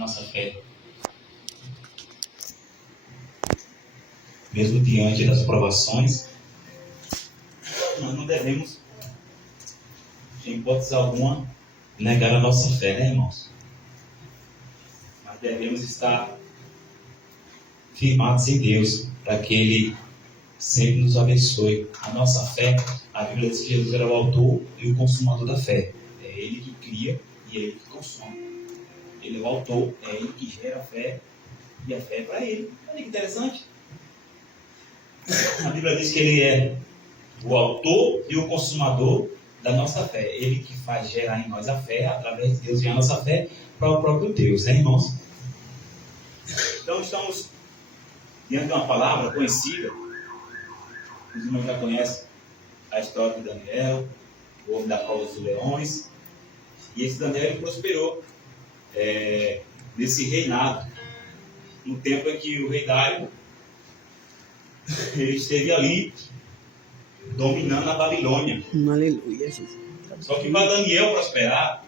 nossa fé. Mesmo diante das provações, nós não devemos, em hipótese alguma, negar a nossa fé, né, irmãos? Mas devemos estar firmados em Deus, para que Ele sempre nos abençoe. A nossa fé, a Bíblia diz que Jesus era o autor e o consumador da fé. É Ele que cria e é Ele que consome. Ele é o autor, é Ele que gera a fé e a fé é para Ele. Olha que interessante. A Bíblia diz que Ele é o autor e o consumador da nossa fé. Ele que faz gerar em nós a fé, através de Deus e a nossa fé para o próprio Deus, né, irmãos? Então estamos diante de uma palavra conhecida. Os irmãos já conhecem a história de Daniel, o homem da cova dos leões. E esse Daniel ele prosperou nesse reinado, no tempo em que o rei Dário ele esteve ali dominando a Babilônia. Aleluia, Jesus. Só que para Daniel prosperar,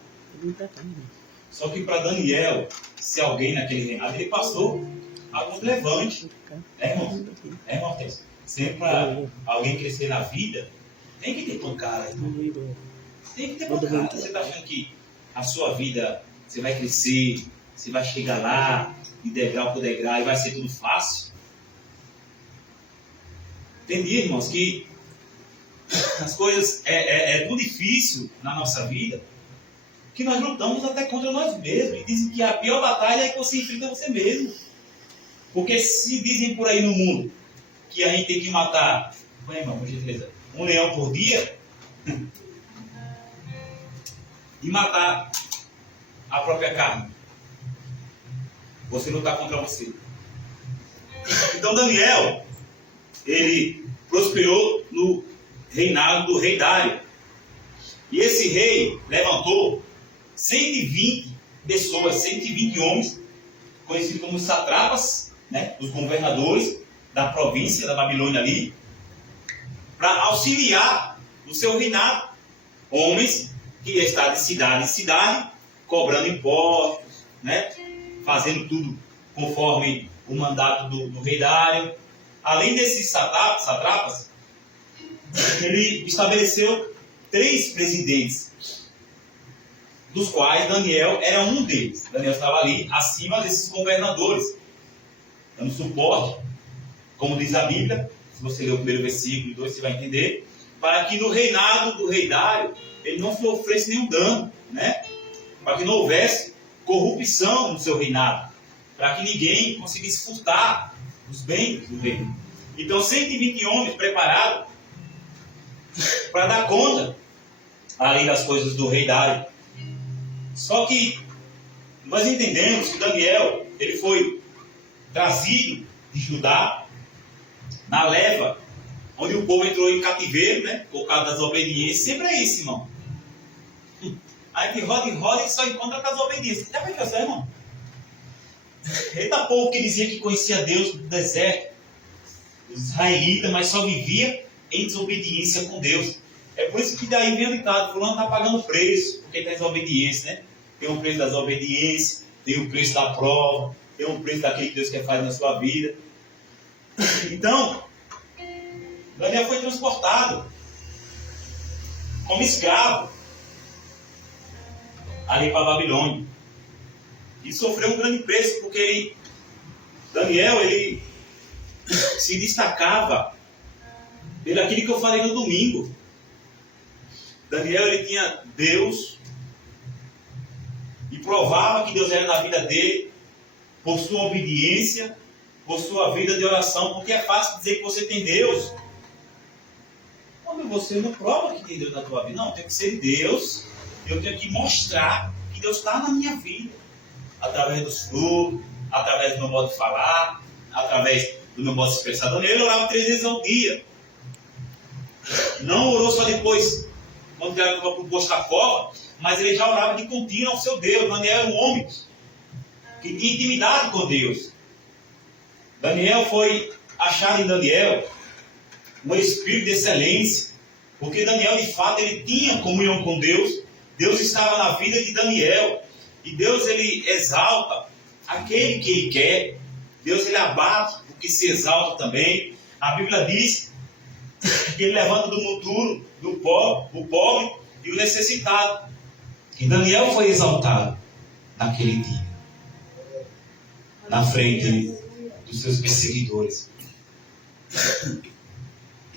ser alguém naquele reinado, ele passou alguns levantes. Irmão? Irmão, sempre para alguém crescer na vida, tem que ter pancada, irmão. Tem que ter pancada. Você está achando que a sua vida, você vai crescer, você vai chegar lá, de degrau por degrau, e vai ser tudo fácil? Entendi, irmãos, que as coisas é tão difícil na nossa vida que nós lutamos até contra nós mesmos. E dizem que a pior batalha é que você enfrenta você mesmo. Porque se dizem por aí no mundo que a gente tem que matar, irmão, por gentileza, um leão por dia e matar a própria carne, você lutar contra você. Então Daniel, ele prosperou no reinado do rei Dário. E esse rei levantou 120 pessoas, 120 homens, conhecidos como satrapas, né, os governadores da província da Babilônia ali, para auxiliar no seu reinado. Homens que iam estar de cidade em cidade, cobrando impostos, né, fazendo tudo conforme o mandato do rei Dário. Além desses satrapas, ele estabeleceu 3 presidentes, dos quais Daniel era um deles. Daniel estava ali acima desses governadores, dando suporte, como diz a Bíblia. Se você ler o primeiro versículo e 2, você vai entender, para que no reinado do rei Dário ele não sofresse nenhum dano, né? Para que não houvesse corrupção no seu reinado, para que ninguém conseguisse furtar os bens do reino. Então 120 homens preparados para dar conta além das coisas do rei Dário. Só que nós entendemos que Daniel ele foi trazido de Judá na leva onde o povo entrou em cativeiro, né, por causa das obediências. Sempre é isso, irmão. A gente roda e roda e só encontra com as obediências. Já vai pensar, irmão? Eita povo que dizia que conhecia Deus no deserto, os israelitas, mas só vivia em desobediência com Deus. É por isso que daí vem o ditado: fulano está pagando preço, porque tem desobediência, né? Tem um preço das obediências, tem o preço da prova, tem um preço daquilo que Deus quer fazer na sua vida. Então, Daniel foi transportado como escravo ali para a Babilônia. E sofreu um grande preço, porque Daniel ele se destacava pelo aquilo que eu falei no domingo. Daniel ele tinha Deus e provava que Deus era na vida dele por sua obediência, por sua vida de oração. Porque é fácil dizer que você tem Deus quando você não prova que tem Deus na tua vida. Não, tem que ser Deus. Eu tenho que mostrar que Deus está na minha vida, através dos frutos, através do meu modo de falar, através do meu modo de expressar. Daniel ele orava 3 vezes ao dia. Não orou só depois, quando ele estava para o posto da cova, mas ele já orava de contínuo ao seu Deus. Daniel era um homem que tinha intimidade com Deus. Daniel foi achado em Daniel um espírito de excelência, porque Daniel de fato ele tinha comunhão com Deus. Deus estava na vida de Daniel, e Deus ele exalta aquele que ele quer. Deus ele abate o que se exalta também. A Bíblia diz que ele levanta do monturo o pobre e o necessitado. E Daniel foi exaltado naquele dia, na frente dos seus perseguidores.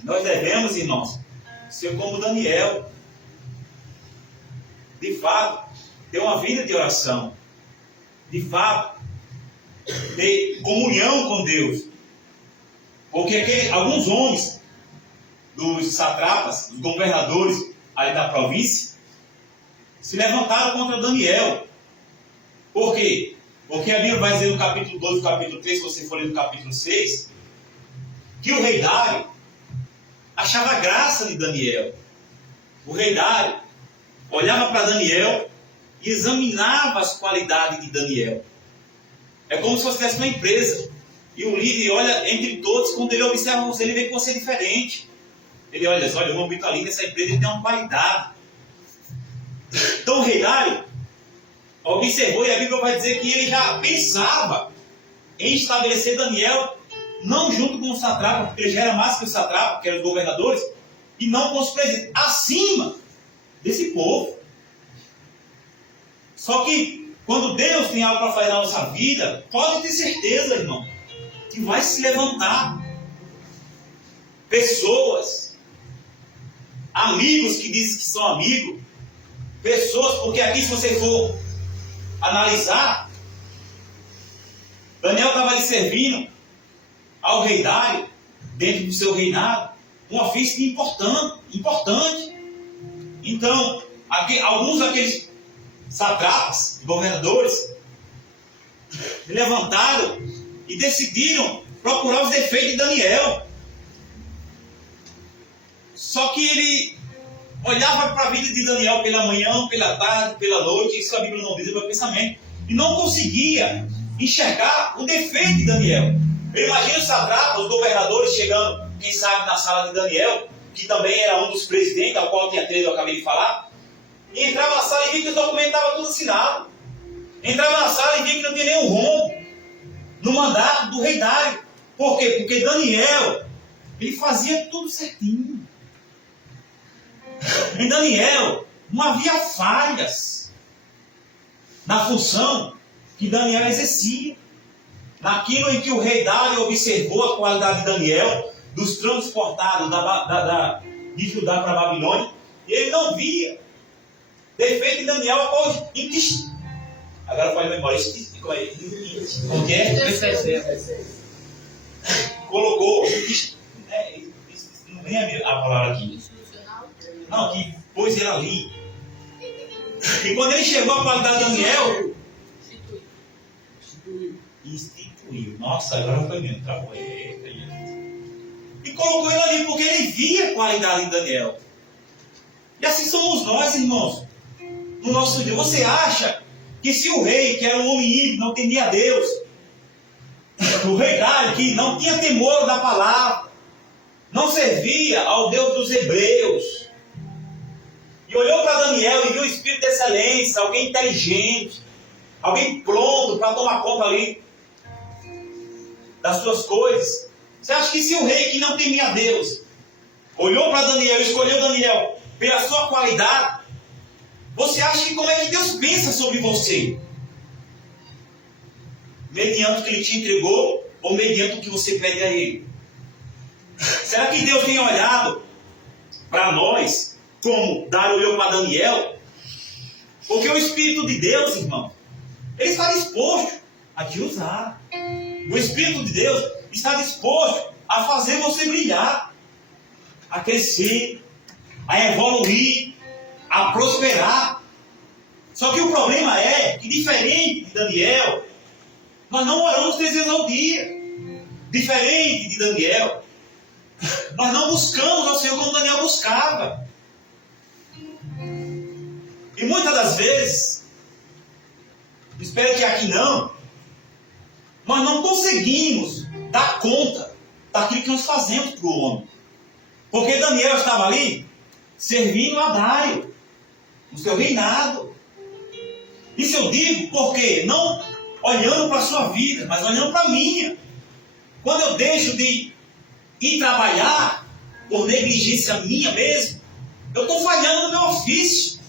Nós devemos, irmãos, ser como Daniel. De fato, ter uma vida de oração. De fato, ter comunhão com Deus. Porque alguns homens, dos satrapas, dos governadores ali da província, se levantaram contra Daniel. Por quê? Porque a Bíblia vai dizer no capítulo 2, no capítulo 3, se você for ler no capítulo 6, que o rei Dário achava graça de Daniel. O rei Dário olhava para Daniel e examinava as qualidades de Daniel. É como se você tivesse uma empresa e o líder olha entre todos, quando ele observa você, ele vê que você é diferente. Ele olha, o homem está ali nessa empresa, ele tem uma qualidade. Então o rei Dário observou, e a Bíblia vai dizer que ele já pensava em estabelecer Daniel, não junto com o satrapa, porque ele já era mais que o satrapa, que eram os governadores, e não com os presidentes, acima desse povo. Só que quando Deus tem algo para fazer na nossa vida, pode ter certeza, irmão, que vai se levantar pessoas, amigos que dizem que são amigos, pessoas, porque aqui se você for analisar, Daniel estava ali servindo ao rei Dário, dentro do seu reinado, um ofício importante. Então, alguns daqueles satrapas, governadores, se levantaram e decidiram procurar os defeitos de Daniel. Só que ele olhava para a vida de Daniel pela manhã, pela tarde, pela noite, isso a Bíblia não diz, é meu pensamento, e não conseguia enxergar o defeito de Daniel. Eu imagino os satrapas, os governadores chegando, quem sabe, na sala de Daniel, que também era um dos presidentes, ao qual tinha 3, eu acabei de falar, e entrava na sala e via que os documentos estavam tudo assinados. Entrava na sala e via que não tinha nenhum rombo no mandato do rei Dário. Por quê? Porque Daniel, ele fazia tudo certinho. Em Daniel, não havia falhas na função que Daniel exercia. Naquilo em que o rei Dário observou a qualidade de Daniel, dos transportados de Judá para a Babilônia, e ele não via defeito em Daniel. Agora pode memória. Como que é? Colocou. Não vem a palavra aqui. Não, que pôs ele ali. E quando ele chegou à qualidade de Daniel, instituiu. Nossa, agora foi mesmo. E colocou ele ali porque ele via a qualidade de Daniel. E assim somos nós, irmãos. No nosso dia, você acha que se o rei, que era um homem ímpio, não temia a Deus, o rei Dário, que não tinha temor da palavra, não servia ao Deus dos hebreus, e olhou para Daniel e viu o espírito de excelência, alguém inteligente, alguém pronto para tomar conta ali das suas coisas. Você acha que se o rei que não temia a Deus olhou para Daniel, escolheu Daniel pela sua qualidade, você acha que como é que Deus pensa sobre você? Mediante o que Ele te entregou ou mediante o que você pede a Ele? Será que Deus tem olhado para nós como Dário olhou para Daniel? Porque o Espírito de Deus, irmão, Ele está disposto a te usar. O Espírito de Deus está disposto a fazer você brilhar, a crescer, a evoluir, a prosperar. Só que o problema é que, diferente de Daniel, nós não oramos 3 vezes ao dia. Diferente de Daniel, nós não buscamos ao Senhor como Daniel buscava. E muitas das vezes, espero que aqui não, nós não conseguimos dar conta daquilo que nós fazemos para o homem. Porque Daniel estava ali servindo a Dário, no seu reinado. Isso eu digo porque não olhando para a sua vida, mas olhando para a minha. Quando eu deixo de ir trabalhar por negligência minha mesmo, eu estou falhando no meu ofício.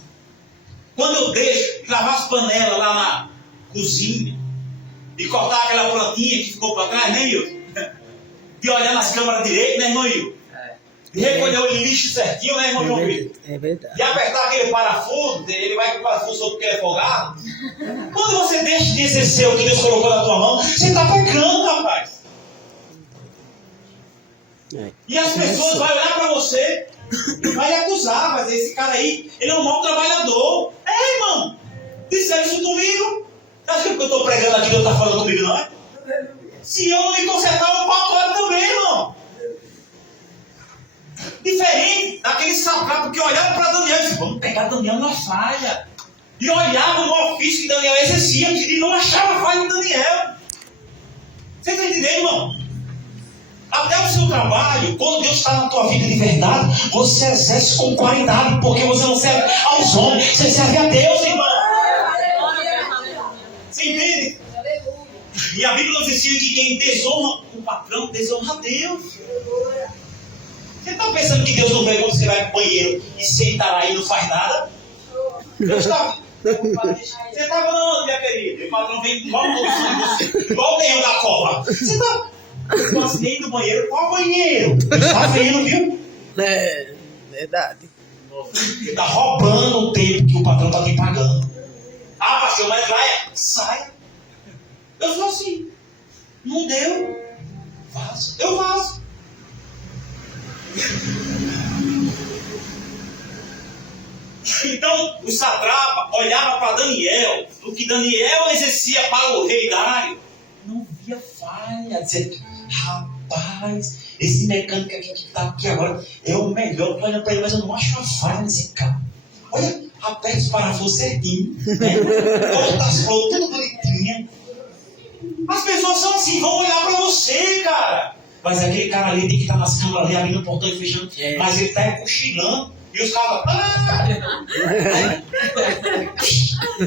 Quando eu deixo de lavar as panelas lá na cozinha, de cortar aquela plantinha que ficou para trás, né, Hilton? De olhar nas câmaras direitas, né, irmão Hilton? De recolher o lixo certinho, né, irmão João Vitor? É verdade. De apertar aquele parafuso, ele vai com o parafuso outro que é folgado. Quando você deixa de exercer o que Deus colocou na tua mão, você está pecando, rapaz. E as pessoas vão olhar para você e vai lhe acusar, vai dizer, esse cara aí, ele é um mau trabalhador. É, irmão, disseram isso comigo. Acho que eu estou pregando aqui, Deus está falando comigo, não é? Se eu não me consertar, eu pago também, irmão. Diferente daquele sapato que olhava para Daniel e disse, vamos pegar Daniel na falha. E olhava no ofício que Daniel exercia e não achava falha em Daniel. Você está entendendo, irmão? Até o seu trabalho, quando Deus está na tua vida de verdade, você exerce com qualidade, porque você não serve aos homens, você serve a Deus, irmão. Você entende? E a Bíblia nos ensina que quem desonra o patrão, desonra a Deus. Você está pensando que Deus não vê quando você vai para o banheiro e senta lá e não faz nada? Deus está... Você estava onde, minha querida? O patrão vem igual o leão da cova. Você está... Eu assinei do banheiro. Qual banheiro? Está vendo, viu? É verdade. Ele está roubando o tempo que o patrão está te pagando. Ah, pastor, mas vai, saia. Eu sou assim. Não deu. Vazo. Eu vazo. Então, o satrapa olhava para Daniel, o que Daniel exercia para o rei Dário, não via falha, dizia, rapaz, esse mecânico aqui que está aqui agora é o melhor. Estou olhando para ele, mas eu não acho a falha nesse carro. Olha, aperta os parafusos certinho, né? Corta as flores, tudo bonitinho. As pessoas são assim, vão olhar para você, cara. Mas aquele cara ali tem que estar nas câmeras ali, abrindo o portão e fechando. Mas ele está cochilando. E os caras...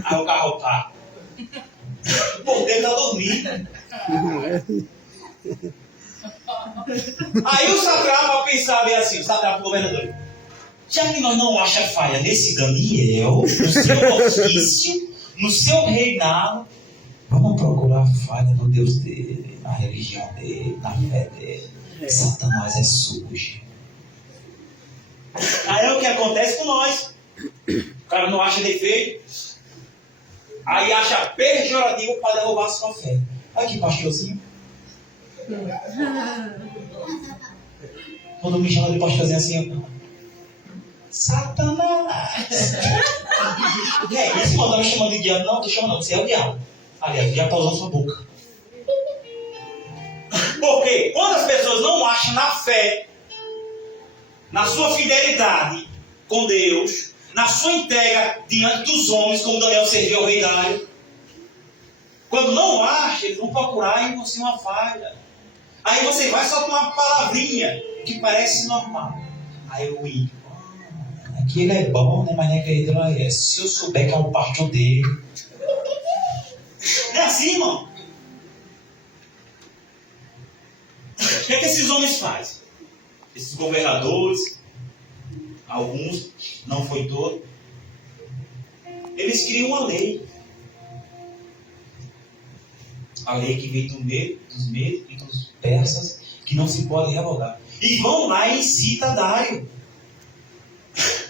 Aí o carro tá. O porteiro está dormindo. Aí o satrapa pensava assim, o satrapa governador. Já que nós não achamos falha nesse Daniel, no seu ofício, no seu reinado, vamos procurar falha no Deus dele, na religião dele, na fé dele. Satanás é sujo. Aí é o que acontece com nós. O cara não acha defeito, aí acha pejorativo para derrubar a sua fé. Olha que pastorzinho. Quando me chama de pastorzinho assim, Satanás. E aí, esse irmão tá me chamando de diabo? Não, tu chama não, você é o diabo. Aliás, o diabo está usando sua boca. Porque quando as pessoas não acham na fé, na sua fidelidade com Deus, na sua entrega diante dos homens, como Daniel serviu ao rei Dário, quando não acha, eles vão procurar em você uma falha. Aí você vai só com uma palavrinha que parece normal. Aí o ímpio, aqui ele é bom, né? Mas não é querido, não é. Se eu souber que é o pastor dele. Não é assim, irmão? O que é que esses homens fazem? Esses governadores, alguns, não foi todo, eles criam uma lei. A lei que veio dos medos e dos persas, que não se pode revogar. E vão lá e incitam Dário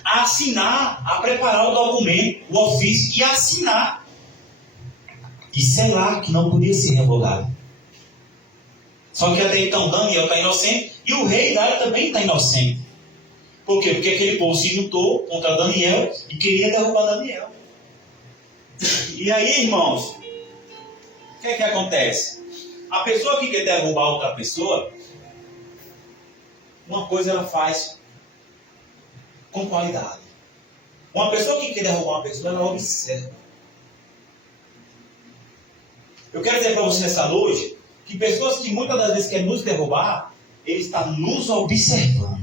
a assinar, a preparar o documento, o ofício e assinar. E selar que não podia ser revogado. Só que até então Daniel está inocente e o rei Dário também está inocente. Por quê? Porque aquele povo se juntou contra Daniel e queria derrubar Daniel. E aí, irmãos, o que é que acontece? A pessoa que quer derrubar outra pessoa, uma coisa ela faz com qualidade. Uma pessoa que quer derrubar uma pessoa, ela observa. Eu quero dizer para você nessa noite que pessoas que muitas das vezes querem nos derrubar, ele está nos observando.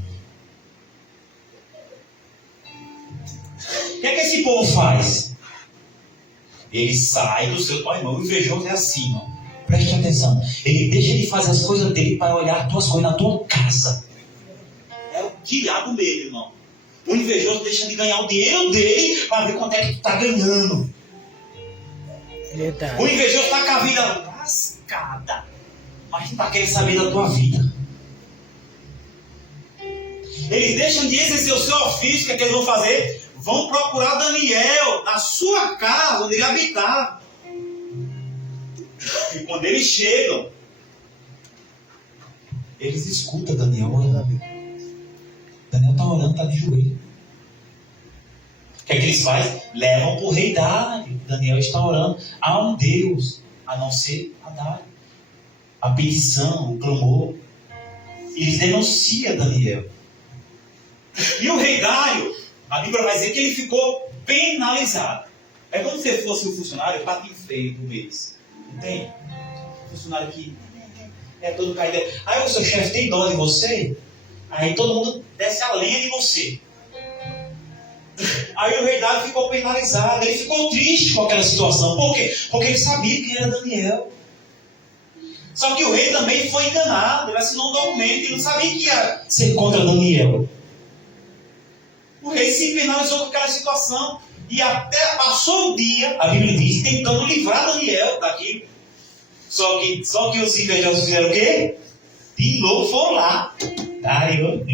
O que é que esse povo faz? Ele sai do seu... Olha, irmão, o invejoso é assim, ó. Preste atenção. Ele deixa de fazer as coisas dele para olhar as tuas coisas na tua casa. É o diabo mesmo, irmão. O invejoso deixa de ganhar o dinheiro dele para ver quanto é que tu tá ganhando. Verdade. O invejoso está com a vida lascada, mas não está querendo saber da tua vida. Eles deixam de exercer o seu ofício. O que é que eles vão fazer? Vão procurar Daniel na sua casa, onde ele habitar. E quando eles chegam, Eles escutam Daniel orando. Daniel está orando, está de joelho. O que é que eles fazem? Levam para o rei Dário. Daniel está orando a um Deus, a não ser a Dário. A petição, o clamor. Eles denunciam Daniel. e o rei Dário, a Bíblia vai dizer que ele ficou penalizado. É como se fosse um funcionário patinho feio do mês. Entende? Funcionário que é todo caído. Aí o seu chefe tem dó de você, aí todo mundo desce a lenha de você. Aí o rei Dário ficou penalizado, ele ficou triste com aquela situação. Por quê? Porque ele sabia que era Daniel. Só que o rei também foi enganado, ele assinou um documento e não sabia que ia Ser contra Daniel. O rei se penalizou com aquela situação. E até passou o dia, A Bíblia diz: tentando livrar Daniel daquilo. Só que os invejosos fizeram o quê? De novo foram lá. Dário,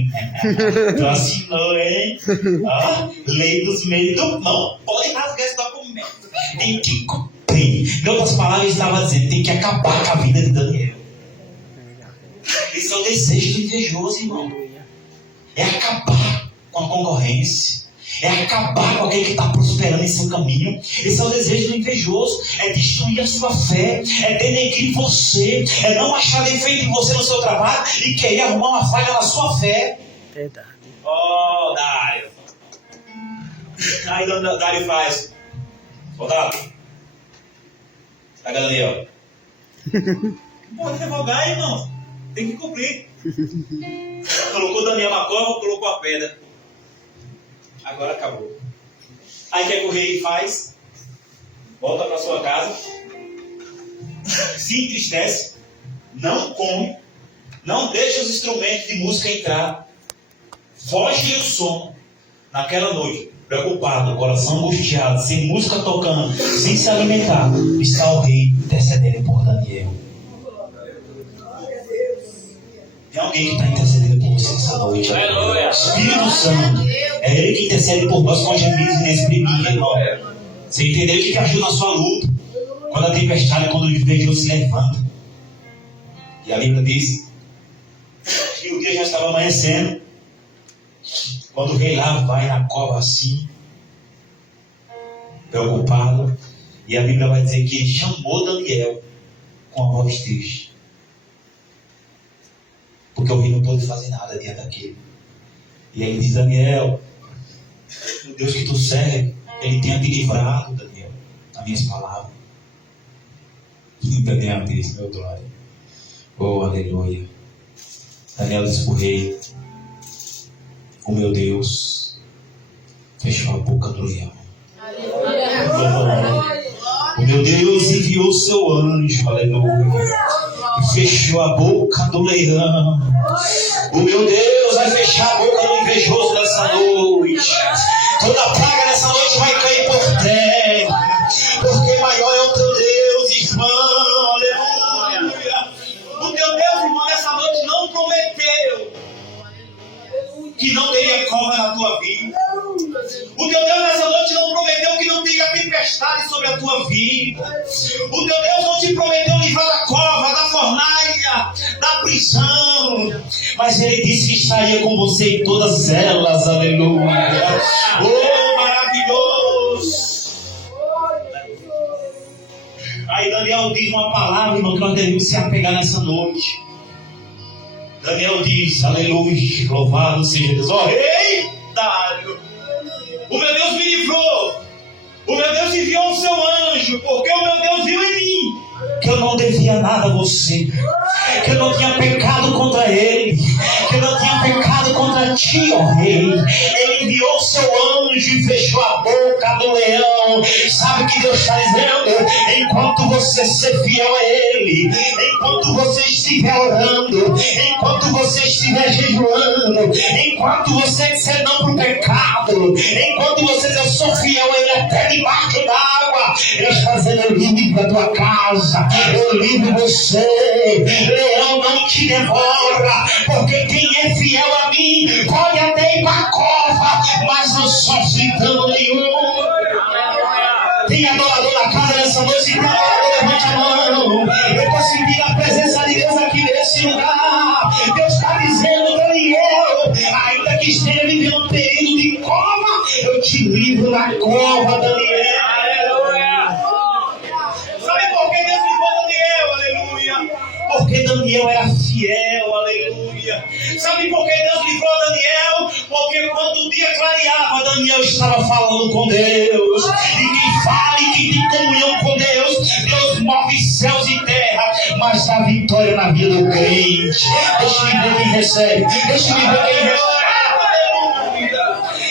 tu assinou, hein? Ó, lei dos meios do... Não Pode rasgar esse documento. tem que cumprir. Em outras palavras, ele estava dizendo: tem que acabar com a vida de Daniel. Esse é o desejo do invejoso, irmão. É acabar com a concorrência. É acabar com aquele que está prosperando em seu caminho. Esse é o desejo do invejoso. É destruir a sua fé. É denegrir você. É não achar defeito em você no seu trabalho e querer arrumar uma falha na sua fé. Verdade. Oh, Dário. Aí Dário faz. Soldado. Pega Daniel. Pode revogar, irmão. Tem que cumprir. Colocou Daniel na cova, colocou a pedra. Agora acabou. Aí o que é que o rei faz? Volta para sua casa. Se entristece. Não come. Não deixa os instrumentos de música entrar. Foge do sono. Naquela noite, preocupado, coração angustiado, sem música tocando, sem se alimentar, está o rei intercedendo por Daniel. Tem alguém que está intercedendo por você essa noite. Aleluia. Espírito Santo. É Ele que intercede por nós com gemidos inexprimíveis, irmão. Você entendeu o que ajuda na sua luta? Quando a tempestade, quando o invejoso se levanta. E a Bíblia diz que o dia já estava amanhecendo. Quando o rei lá vai na cova assim, preocupado. E a Bíblia vai dizer que ele chamou Daniel com a voz triste. Porque o rei não pôde fazer nada diante daquilo. E aí ele diz: Daniel, o Deus que tu serve, Ele tenha te livrado, Daniel, nas minhas palavras. E Daniel diz: meu glória. Oh, aleluia. Daniel disse para o rei: o meu Deus fechou a boca do leão. O meu Deus enviou o seu anjo, aleluia, e fechou a boca do leão. O meu Deus vai fechar a boca do invejoso nessa noite. Toda praga nessa noite vai cair por terra, porque maior é o teu Deus, irmão, aleluia. O teu Deus, irmão, nessa noite não prometeu que não teria cova na tua vida. O teu Deus nessa noite não prometeu que não teria tempestade sobre a tua vida. O teu Deus não te prometeu livrar da cova, da fornalha, da prisão. Mas Ele disse que estaria com você em todas elas, aleluia. Oh, maravilhoso! Aí Daniel diz uma palavra, irmão, que nós devemos se apegar nessa noite. Daniel diz: aleluia, louvado seja Deus. Ó, Ei, Dário! O meu Deus me livrou! O meu Deus enviou o seu anjo, porque o meu Deus viu em mim que eu não devia nada a você, que eu não tinha pecado contra Ele, que eu não tinha pecado contra ti, ó Rei. Ele enviou o seu anjo e fechou a boca do leão. Sabe o que Deus está dizendo? Enquanto você ser fiel a Ele, enquanto você estiver orando, enquanto você estiver jejuando, enquanto você disser não para o pecado, enquanto você dizer eu sou fiel a Ele até debaixo d'água, Ele está dizendo: eu livro a tua casa, eu livro você, leão não te devora, porque quem é fiel a mim pode até ir para a cova, mas não sofre dano nenhum. Tem adorador na casa nessa noite, então levante a mão. Eu estou sentindo a presença de Deus aqui nesse lugar. Deus está dizendo: Daniel, ainda que esteja vivendo um período de cova, eu te livro da cova, Daniel. Sabe por que Deus livrou Daniel? Aleluia. Porque Daniel era fiel, aleluia. Sabe por que Deus livrou Daniel? Porque quando o dia clareava, Daniel estava falando com Deus. E quem fala e quem tem comunhão com Deus, Deus move céus e terra, mas dá vitória na vida do crente. Deixa-me ver quem recebe. Deixa-me ver quem recebe.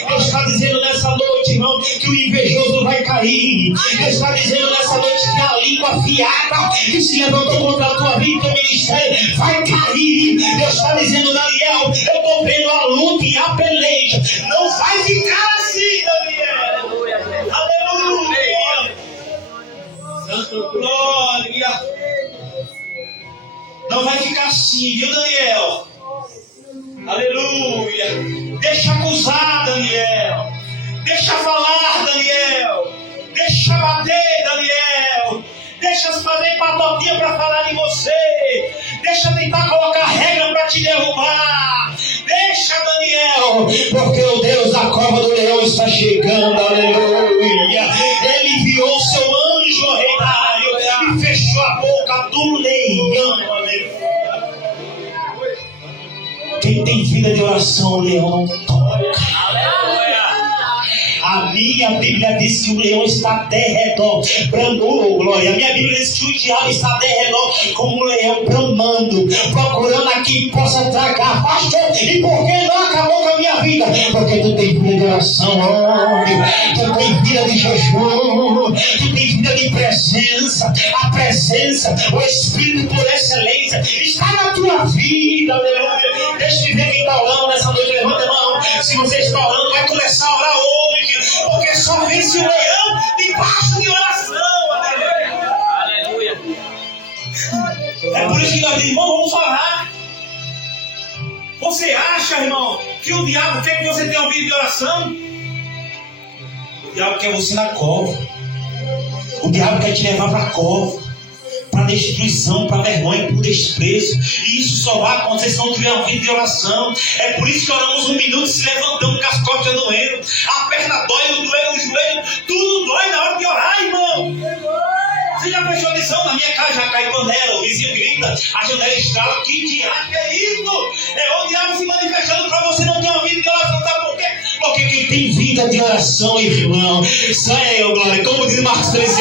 Deus está dizendo nessa noite, irmão, que o invejoso vai cair. Deus está dizendo nessa noite que a língua afiada que se levantou contra a tua vida e teu ministério vai cair. Deus está dizendo: Daniel, eu estou vendo a luta e a peleja. Não vai ficar assim, Daniel. Aleluia. Santo glória. Não vai ficar assim, viu, Daniel? Aleluia. Deixa acusar, Daniel. Deixa falar, Daniel. Deixa bater, Daniel. Deixa fazer patotinha para falar de você. Deixa tentar colocar regra para te derrubar. Deixa, Daniel, porque o Deus da cova do leão está chegando, aleluia. Ele enviou seu anjo reinário e fechou a boca do leão, aleluia. Quem tem vida de oração, o leão não toca. A minha Bíblia diz que o leão está derredor, bramou, glória. A minha Bíblia diz que o diabo está derredor, como um leão bramando, procurando a quem possa tragar. Pastor, e por que não acabou com a minha vida? Porque tu tem vida de oração, homem. Tu tem vida de jejum, tu tem vida de presença. A presença, o Espírito por excelência está na tua vida, aleluia. Deixa eu ver quem está orando nessa noite. Levanta a mão. Se você está orando, vai começar a orar hoje, porque só vence o leão debaixo de oração. Aleluia. É por isso que nós, irmão, vamos falar. Você acha, irmão, que o diabo quer que você tenha ouvido de oração? O diabo quer você na cova. O diabo quer te levar para a cova, para destruição, para vergonha, para desprezo. E isso só vai acontecer se não tiver uma vida de oração. É por isso que oramos um minuto se levantando com as costas doendo. A perna dói, o joelho, tudo dói na hora de orar, irmão. Você já prestou atenção? Na minha casa já cai panela, o vizinho grita, a janela estrala. Que diabo é isso? É o diabo se manifestando para você não ter uma vida de oração. Sabe por quê? Porque quem tem vida de oração, irmão, sai eu, glória. Como diz Marcos 13,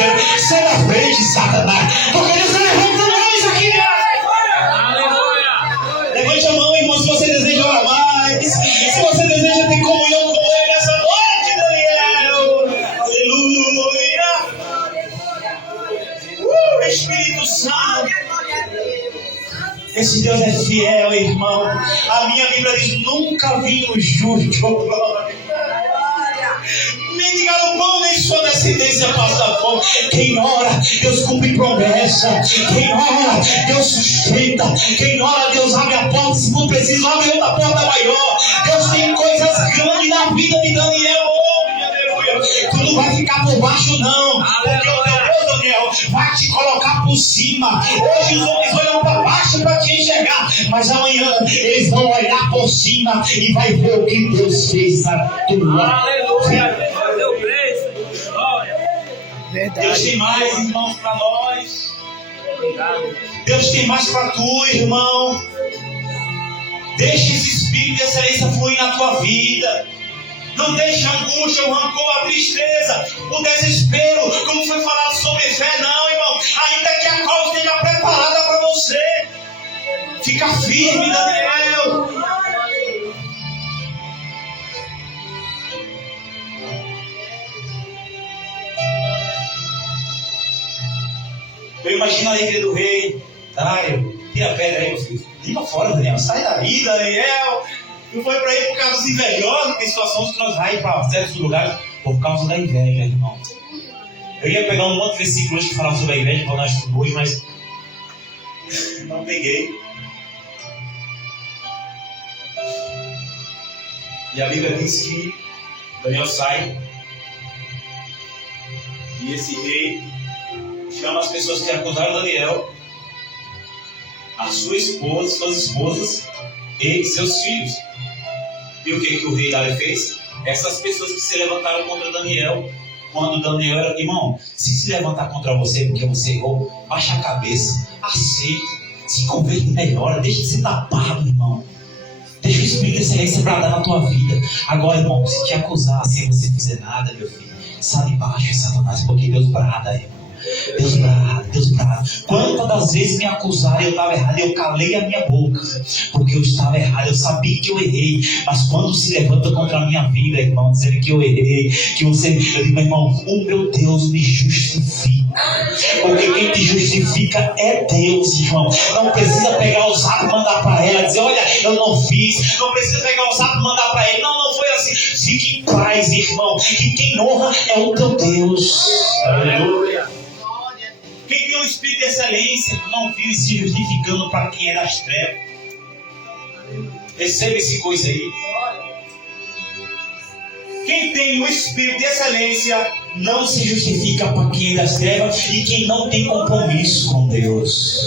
sai da frente, Satanás. Porque Deus está levantando nós aqui. Aleluia. Levante a mão, irmão, se você deseja orar mais. Se você deseja ter comunhão com Ele nessa noite, Daniel. Aleluia. Espírito Santo. Esse Deus é fiel, irmão. A minha Bíblia diz: nunca vi o justo, glória. Nem de galopão, nem sua descendência passa fome. Quem ora, Deus cumpre promessa. Quem ora, Deus sustenta. Quem ora, Deus abre a porta. Se for preciso, abre outra porta maior. Deus tem coisas grandes na vida de Daniel. Tu não vai ficar por baixo, não. Porque o teu Deus, Daniel, vai te colocar por cima. Hoje os homens olham para baixo para te enxergar, mas amanhã eles vão olhar por cima e vai ver o que Deus fez na tua. Aleluia. Deus tem mais, irmãos, para nós. Deus tem mais para tu, irmão. Deixa esse espírito de excelência fluir na tua vida. Não deixe a angústia, o rancor, a tristeza, o desespero, como foi falado sobre fé, não, irmão. Ainda que a causa esteja preparada para você, fica firme, Daniel. imagino a alegria do rei. Dário, tira a pedra aí, meu filho. Limpa fora, Daniel. Sai daí, Daniel. Não foi para ir por causa dos invejosos, tem situações que nós vamos para certos lugares por causa da inveja, irmão. Eu ia pegar um monte de versículos que falavam sobre a inveja para nós hoje, mas não peguei. E a Bíblia diz que Daniel sai e esse rei chama as pessoas que acusaram Daniel, a sua esposa, suas esposas e seus filhos. E o que o rei Dário fez? Essas pessoas que se levantaram contra Daniel, quando Daniel era... Irmão, se levantar contra você porque você errou, baixa a cabeça, aceita, se converte, melhora, deixa de ser tapado, irmão. Deixa o Espírito de Excelência bradar na tua vida. Agora, irmão, se te acusar sem você fizer nada, meu filho, sai de baixo, Satanás, porque Deus brada, irmão. Deus brada, Deus brada. Quantas das vezes me acusaram e eu estava errado, eu calei a minha boca, porque eu estava errado, eu sabia que eu errei. Mas quando se levanta contra a minha vida, irmão, dizendo que eu errei, que você... Eu digo, meu irmão, o meu Deus me justifica. Porque quem te justifica é Deus, irmão. Não precisa pegar o zap e mandar para ela, dizer, olha, eu não fiz. Não precisa pegar o zap e mandar para ele. Não foi assim. Fique em paz, irmão. E quem honra é o teu Deus. Aleluia. Quem tem o Espírito de Excelência não vive se justificando para quem é das trevas. Receba esse coisa aí. Quem tem o Espírito de Excelência não se justifica para quem é das trevas e quem não tem compromisso com Deus.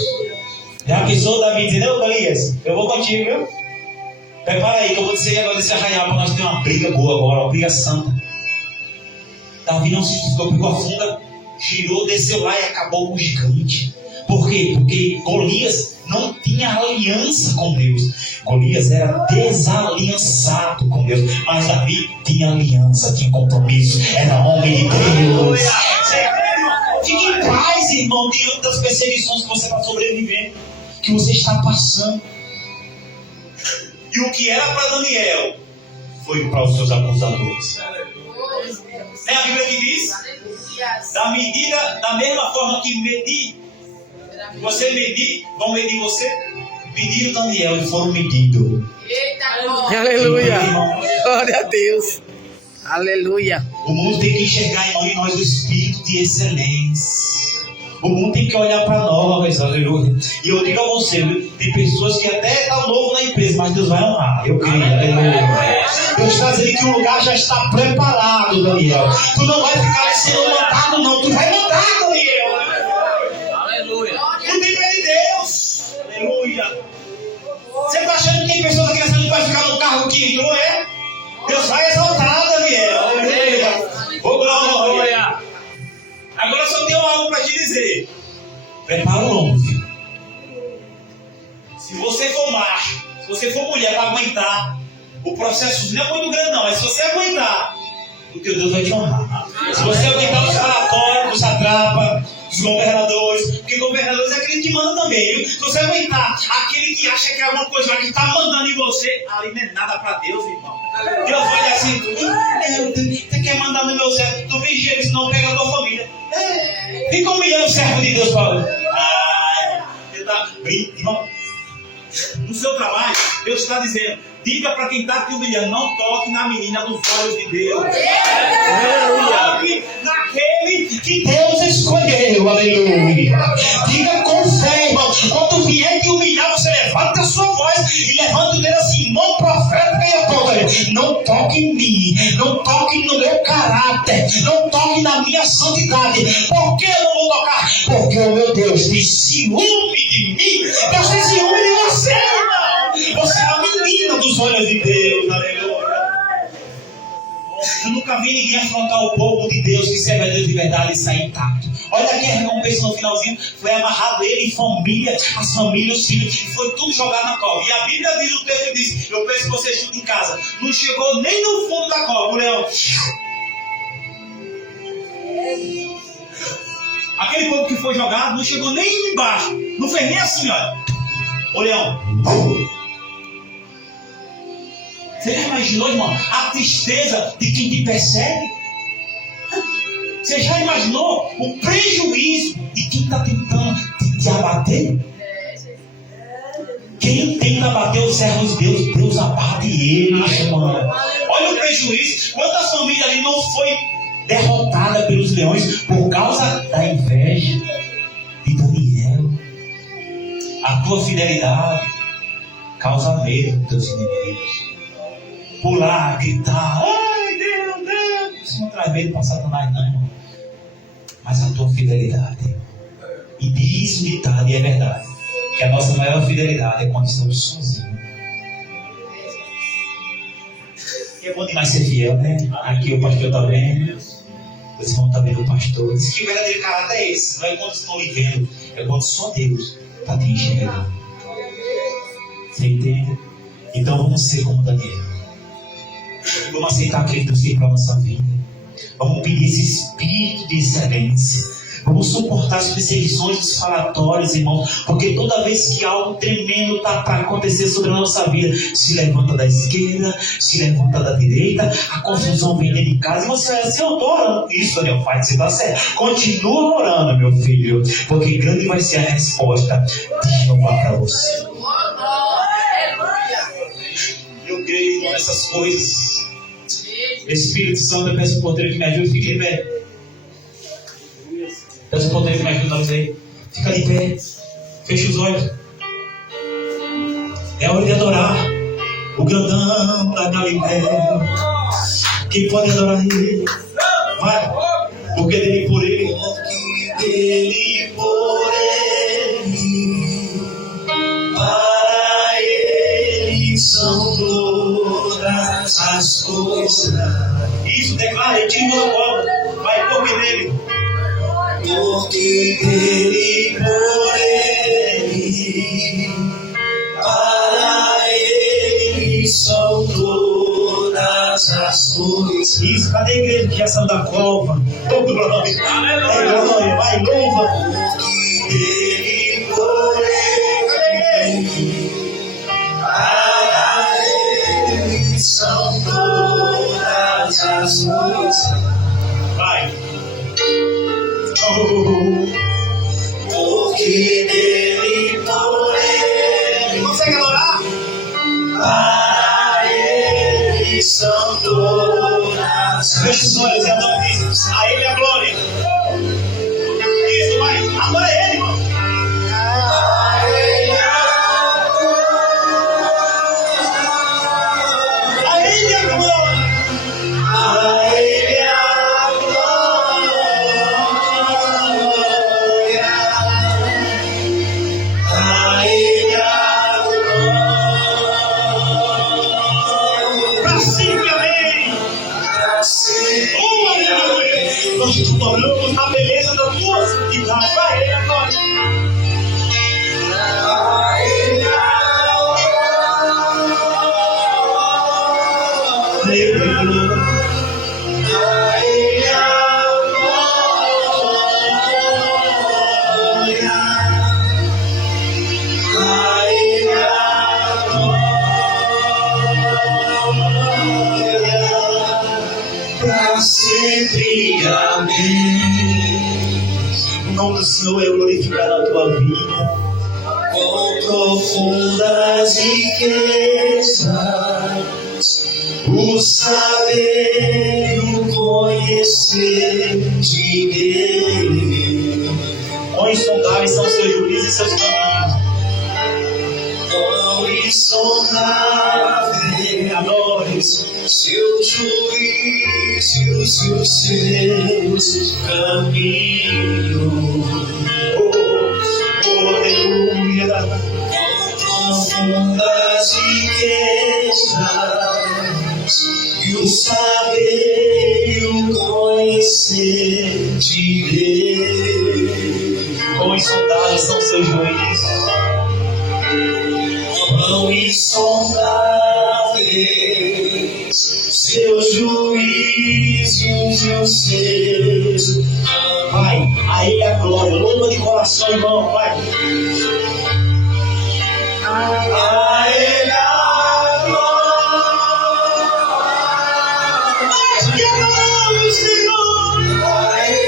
Já pensou, Davi, dizendo, não, Golias, eu vou contigo, viu? Prepara aí que eu vou dizer agora desse arraial para nós ter uma briga boa agora, uma briga santa. Davi não se justificou, pegou a funda, girou, desceu lá e acabou com o gigante. Por quê? Porque Golias não tinha aliança com Deus. Golias era desaliançado com Deus. Mas Davi tinha aliança, tinha compromisso. Era homem de Deus. Fique em paz, irmão, diante das perseguições que você está sobrevivendo, que você está passando. E o que era para Daniel foi para os seus acusadores. É a Bíblia que diz: da medida, da mesma forma que medir, você medir, vão medir você. Mediram Daniel e foram medidos. Aleluia. Glória a Deus. Aleluia. O mundo tem que enxergar, irmão, em nós o Espírito de Excelência. O mundo tem que olhar para nós, aleluia. E eu digo a você, tem pessoas que até estão novo na empresa, mas Deus vai honrar. Eu creio, aleluia. Deus está dizendo que o lugar já está preparado, Daniel. Tu não vai ficar sendo mandado, não. Tu vai mandar, Daniel. Aleluia. O tempo é de Deus. Aleluia. Você está achando que tem pessoas aqui nessa gente vai ficar no carro que entrou, é? Deus vai exaltar, Daniel. Aleluia. Ô, glória. Agora eu só tenho algo para te dizer. Prepara o lombo, filho. Se você for macho, se você for mulher para aguentar, o processo não é muito grande não, mas se você aguentar, o teu Deus vai te honrar. Se você aguentar os falatórios, os atrapas, os governadores, porque governadores é aquele que manda também, viu? Se você aguentar aquele que acha que é alguma coisa que está mandando em você, ali não é nada para Deus, irmão. Deus vai dizer assim, meu Deus, você quer mandar no meu servo, tu vigia, senão pega a tua família. Fica humilhando o servo de Deus, Paulo. Você está irmão. No seu trabalho, Deus está dizendo, diga para quem está te humilhando, não toque na menina dos olhos de Deus. Toque naquele que Deus escolheu, aleluia. Diga com fé, irmão. Quando vier te humilhar, você levanta a sua voz e levanta o dedo assim, irmão profeta que eu toco. Não toque em mim, não toque no meu caráter, não toque na minha santidade. Por que eu não vou tocar? Porque o meu Deus tem ciúme de mim. Deus tem ciúme de você, irmão. Você é a menina dos olhos de Deus, aleluia. Eu nunca vi ninguém afrontar o povo de Deus que serve a Deus de verdade e sair intacto. Olha aqui a recompensa no finalzinho, foi amarrado ele em família, as famílias, os filhos, e foi tudo jogado na cova. E a Bíblia diz, o texto diz, eu penso que você chuta em casa, não chegou nem no fundo da cova, o leão. Aquele povo que foi jogado não chegou nem embaixo, não fez nem assim, olha. O leão. Você já imaginou, irmão, a tristeza de quem te persegue? Você já imaginou o prejuízo de quem está tentando te abater? Quem tenta abater os servos de Deus, Deus abate eles, mano. Olha o prejuízo. Quanta família ali não foi derrotada pelos leões por causa da inveja de Daniel? A tua fidelidade causa medo dos teus inimigos. Pular, gritar, ai Deus, Deus. Isso não traz medo para Satanás, não, irmão. Mas a tua fidelidade. E diz o ditado, e é verdade, que a nossa maior fidelidade é quando estamos sozinhos. E é bom demais ser fiel, né? Aqui o pastor está vendo. Os irmãos estão vendo o pastor. Diz que o verdadeiro caráter é esse. Não é quando estão lhe vendo, é quando só Deus está te enxergando. Você entende? Então vamos ser como Daniel. Vamos aceitar aquele Deus que para a nossa vida. Vamos pedir esse espírito de excelência. Vamos suportar as perseguições dos falatórios, irmão. Porque toda vez que algo tremendo está para acontecer sobre a nossa vida, se levanta da esquerda, se levanta da direita, a confusão vem dentro de casa. E você vai assim, eu estou orando. Isso, Daniel, pai, você está certo. Continua orando, meu filho. Porque grande vai ser a resposta de Jeová para você. Eu creio nessas coisas. Espírito Santo, eu peço o poder que me ajude. Fique em pé. Peço o poder que me ajude a você. Fica de pé. Fecha os olhos. É hora de adorar o grandão da Galileia. Quem pode adorar Ele? Vai. Porque dele por Ele. Porque dele por Ele. Para Ele são todas as coisas. Isso, declara, retira a bola. Vai, porque dele. Porque dele, por Ele, para Ele são todas as coisas. Isso, cadê a igreja que já saiu da cova? Todo o nome. Aleluia, vai, louva. Porque dele, por Ele, para Ele são todas as coisas. Vai. Porque dele, por Ele, consegue adorar? Para Ele são todas. Feche os olhos e adore isso. A Ele a glória. Isso, vai. Adora Ele, irmão. A Ele a glória. A Ele a glória. A Ele a glória. A Ele a glória. Para sempre, amém. Para sempre. Aleluia. Nós te adoramos na beleza da tua santidade. Para Ele a glória. A Ele a glória. Para sempre, amém. O nome do Senhor é glorificado na tua vida. Com profundas riquezas, o saber e o conhecer de Deus. Quão insondáveis são seus juízos e seus caminhos. Quão insondáveis, adores, seus juízos e os seus caminhos. Aleluia. Com profundas riquezas e o saber e o conhecer de Deus. Quão insondáveis são seus juízos. Quão insondáveis seus juízos e os seus. Vai, a Ele a glória. Louva de coração, irmão, vai. A Ele a glória. Que adoramos, Senhor. A Ele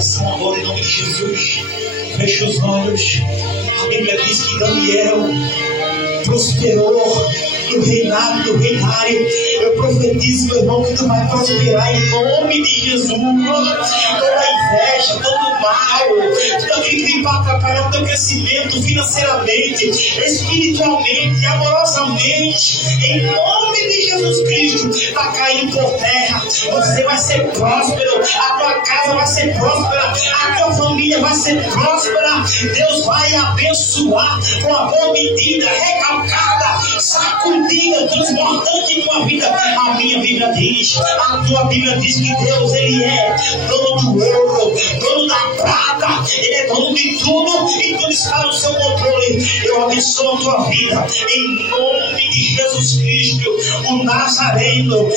oração agora em nome de Jesus. Feche os olhos. A Bíblia diz que Daniel prosperou no reinado do reinário. Eu profetizo, meu irmão, que tu vai prosperar em nome de Jesus. Toda inveja, todo mal, tudo aquilo que vai atrapalhar o teu crescimento financeiramente, espiritualmente, amorosamente, em nome de Jesus Cristo, vai cair por terra. Você vai ser próspero, a tua casa vai ser próspera, a tua família vai ser próspera. Deus vai abençoar com a boa medida, recalcada, sacudida, transbordante em tua vida. A minha Bíblia diz, a tua Bíblia diz que Deus, Ele é dono do ouro, dono da prata, Ele é dono de tudo e tudo está no seu controle. Eu abençoo a tua vida em nome de Jesus Cristo, o Nazareno.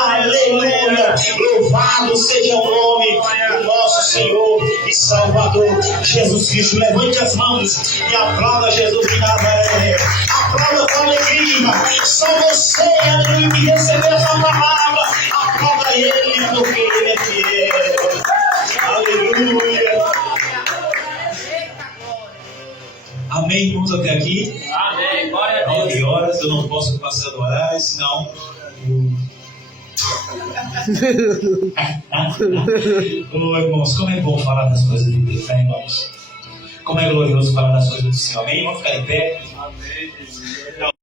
Aleluia! Louvado seja o nome do nosso Senhor e Salvador Jesus Cristo. Levante as mãos e aplauda Jesus de Nazaré. Aplauda com alegria. Só você, aleluia, que recebeu essa palavra. Aplauda Ele, porque Ele é fiel. Aleluia. Amém, irmãos, até aqui. Amém. Glória a Deus. 9 horas, eu não posso passar do horário, senão... Oh, irmãos, como é bom falar das coisas de Deus, né, irmãos? Como é glorioso falar das coisas do Senhor. Amém? Vamos ficar em pé. Amém.